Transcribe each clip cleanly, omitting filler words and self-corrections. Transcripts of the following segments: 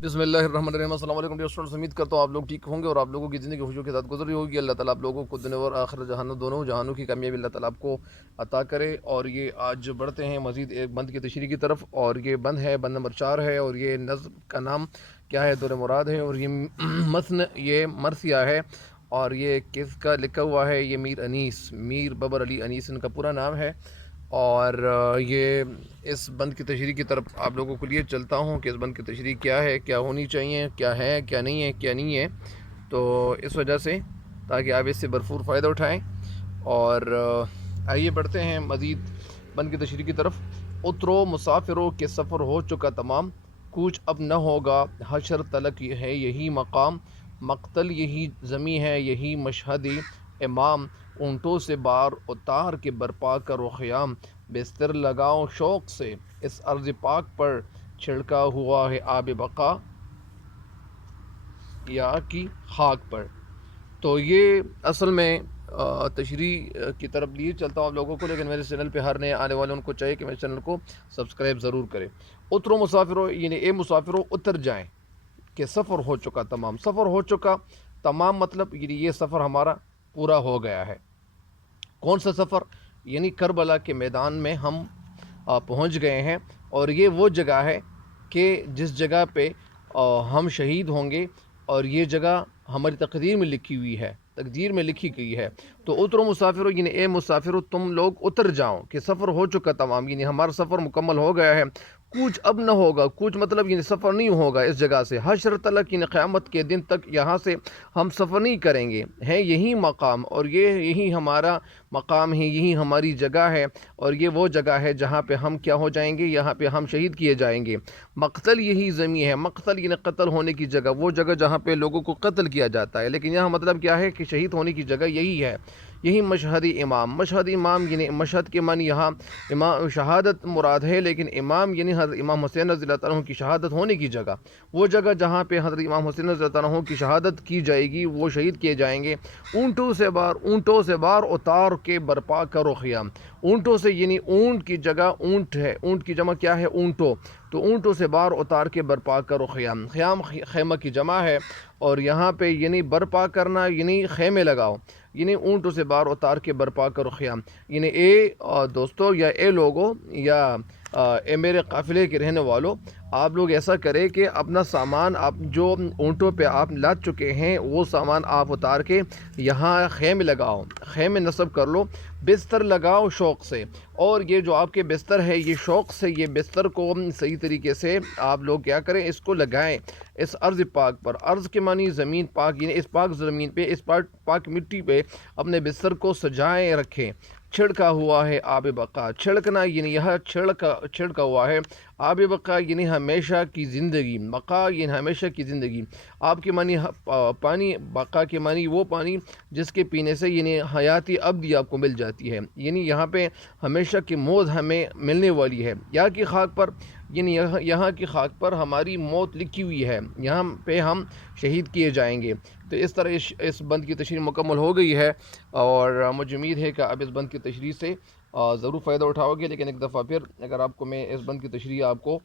بسم اللہ الرحمن الرحیم۔ السلام علیکم ڈیئر اسٹوڈنٹس، امید کرتا ہوں آپ لوگ ٹھیک ہوں گے اور آپ لوگوں کی زندگی خوشیوں کے ساتھ گزر رہی ہوگی۔ اللہ تعالیٰ آپ لوگوں کو دنیا اور آخرت جہانوں دونوں جہانوں کی کامیابی اللہ تعالیٰ آپ کو عطا کرے۔ اور یہ آج بڑھتے ہیں مزید ایک بند کی تشریح کی طرف، اور یہ بند ہے، بند نمبر 4 ہے، اور یہ نظم کا نام کیا ہے؟ در مراد ہے، اور یہ متن یہ مرثیہ ہے، اور یہ کس کا لکھا ہوا ہے؟ یہ میر انیس، میر ببر علی انیس ان کا پورا نام ہے۔ اور یہ اس بند کی تشریح کی طرف آپ لوگوں کو لیے چلتا ہوں کہ اس بند کی تشریح کیا ہے، کیا ہونی چاہیے، کیا ہے، کیا نہیں ہے، کیا نہیں ہے، تو اس وجہ سے تاکہ آپ اس سے بھرپور فائدہ اٹھائیں۔ اور آئیے بڑھتے ہیں مزید بند کی تشریح کی طرف۔ اترو مسافروں کے سفر ہو چکا تمام، کوچ اب نہ ہوگا حشر تلک ہے یہی مقام، مقتل یہی زمیں ہے یہی مشہد امام، اونٹوں سے بار اتار کے برپا کرو خیام، بستر لگاؤ شوق سے اس ارض پاک پر، چھڑکا ہوا ہے آب بقا یا کی خاک پر۔ تو یہ اصل میں تشریح کی طرف لیے چلتا ہوں آپ لوگوں کو، لیکن میرے چینل پہ ہر نئے آنے والے ان کو چاہیے کہ میرے چینل کو سبسکرائب ضرور کریں۔ اترو مسافروں، یعنی اے مسافروں اتر جائیں، کہ سفر ہو چکا تمام، سفر ہو چکا تمام مطلب یعنی یہ سفر ہمارا پورا ہو گیا ہے۔ کون سا سفر؟ یعنی کربلا کے میدان میں ہم پہنچ گئے ہیں، اور یہ وہ جگہ ہے کہ جس جگہ پہ ہم شہید ہوں گے، اور یہ جگہ ہماری تقدیر میں لکھی ہوئی ہے، تقدیر میں لکھی گئی ہے۔ تو اترو مسافروں، یعنی اے مسافروں تم لوگ اتر جاؤ، کہ سفر ہو چکا تمام، یعنی ہمارا سفر مکمل ہو گیا ہے۔ کوچ اب نہ ہوگا، کوچ مطلب یعنی سفر نہیں ہوگا اس جگہ سے، حشر تلک یعنی قیامت کے دن تک یہاں سے ہم سفر نہیں کریں گے، ہے یہی مقام، اور یہی ہمارا مقام ہے، یہی ہماری جگہ ہے، اور یہ وہ جگہ ہے جہاں پہ ہم کیا ہو جائیں گے؟ یہاں پہ ہم شہید کیے جائیں گے۔ مقتل یہی زمیں ہے، مقتل یعنی قتل ہونے کی جگہ، وہ جگہ جہاں پہ لوگوں کو قتل کیا جاتا ہے، لیکن یہاں مطلب کیا ہے کہ شہید ہونے کی جگہ یہی ہے، یہی مشہد امام۔ مشہد امام یعنی مشہد کے معنی یہاں امام شہادت مراد ہے، لیکن امام یعنی حضرت امام حسین رضی اللہ عنہ کی شہادت ہونے کی جگہ، وہ جگہ جہاں پہ حضرت امام حسین رضی اللہ عنہ کی شہادت کی جائے گی، وہ شہید کیے جائیں گے۔ اونٹوں سے بار اتار کے برپا کرو خیام۔ اونٹوں سے یعنی اونٹ کی جگہ اونٹ ہے، اونٹ کی جمع کیا ہے؟ اونٹوں۔ تو اونٹوں سے بار اتار کے برپا کرو خیام، خیام خیمہ کی جمع ہے، اور یہاں پہ یعنی برپا کرنا یعنی خیمے لگاؤ، یعنی اونٹوں سے بار اتار کے برپا کرو خیام، یعنی اے دوستو یا اے لوگو یا اے میرے قافلے کے رہنے والوں، آپ لوگ ایسا کریں کہ اپنا سامان آپ جو اونٹوں پہ آپ لاد چکے ہیں وہ سامان آپ اتار کے یہاں خیمے لگاؤ، خیمے نصب کر لو، بستر لگاؤ شوق سے، اور یہ جو آپ کے بستر ہے یہ شوق سے یہ بستر کو صحیح طریقے سے آپ لوگ کیا کریں؟ اس کو لگائیں اس ارض پاک پر۔ ارض کے معنی زمین، پاک یعنی اس پاک زمین پہ، اس پاک مٹی پہ اپنے بستر کو سجائیں رکھیں۔ چھڑکا ہوا ہے آب بقا، چھڑکنا یعنی یہ چھڑکا ہوا ہے، آب بقا یعنی ہمیشہ کی زندگی، بقا یعنی ہمیشہ کی زندگی۔ آپ کے معنی پانی، بقا کے معنی وہ پانی جس کے پینے سے یعنی حیاتی ابدی آپ کو مل جاتی ہے، یعنی یہاں پہ ہمیشہ کی موت ہمیں ملنے والی ہے۔ یہاں کی خاک پر یعنی یہاں کی خاک پر ہماری موت لکھی ہوئی ہے، یہاں پہ ہم شہید کیے جائیں گے۔ تو اس طرح اس بند کی تشریح مکمل ہو گئی ہے، اور مجھے امید ہے کہ آپ اس بند کی تشریح سے ضرور فائدہ اٹھاؤ گے۔ لیکن ایک دفعہ پھر اگر آپ کو میں اس بند کی تشریح آپ کو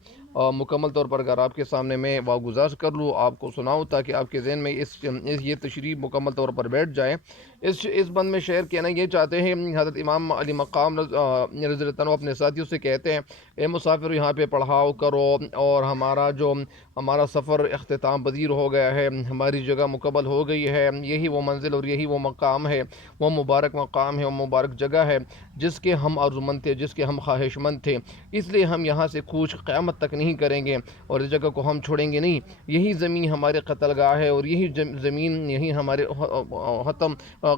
مکمل طور پر اگر آپ کے سامنے میں واگزار کر لوں، آپ کو سناؤں، تاکہ آپ کے ذہن میں یہ تشریح مکمل طور پر بیٹھ جائے۔ اس بند میں شعر کہنا یہ چاہتے ہیں، حضرت امام علی مقام رضی اللہ عنہ اپنے ساتھیوں سے کہتے ہیں، اے مسافر یہاں پہ پڑھاؤ کرو، اور ہمارا سفر اختتام پذیر ہو گیا ہے، ہماری جگہ مکمل ہو گئی ہے، یہی وہ منزل اور یہی وہ مقام ہے، وہ مبارک مقام ہے، وہ مبارک جگہ ہے جس کے ہم آرزومند تھے، جس کے ہم خواہش مند تھے، اس لیے ہم یہاں سے کوچ قیامت تک نہیں کریں گے، اور اس جگہ کو ہم چھوڑیں گے نہیں۔ یہی زمین ہمارے قتل گاہ ہے، اور یہی زمین یہی ہمارے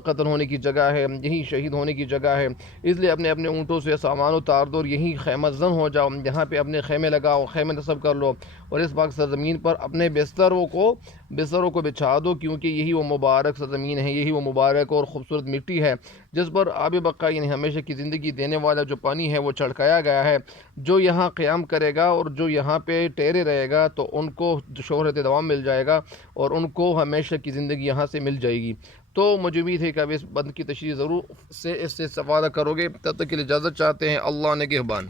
قتل ہونے کی جگہ ہے، یہی شہید ہونے کی جگہ ہے، اس لیے اپنے اونٹوں سے سامان اتار دو اور یہی خیمہ زن ہو جاؤ، یہاں پہ اپنے خیمے لگاؤ، خیمے نصب کر لو، اور اس پاک سرزمین پر اپنے بستروں کو بچھا دو، کیونکہ یہی وہ مبارک سرزمین ہے، یہی وہ مبارک اور خوبصورت مٹی ہے جس پر آب بقا یعنی ہمیشہ کی زندگی دینے والا جو پانی ہے وہ چھڑکایا گیا ہے۔ جو یہاں قیام کرے گا اور جو یہاں پہ ٹھہرے رہے گا تو ان کو شہرت دوام مل جائے گا، اور ان کو ہمیشہ کی زندگی یہاں سے مل جائے گی۔ تو مجھے امید ہے کہ اب اس بند کی تشریح ضرور اس سے استفادہ کرو گے۔ تب تک کے لیے اجازت چاہتے ہیں، اللہ نگہبان۔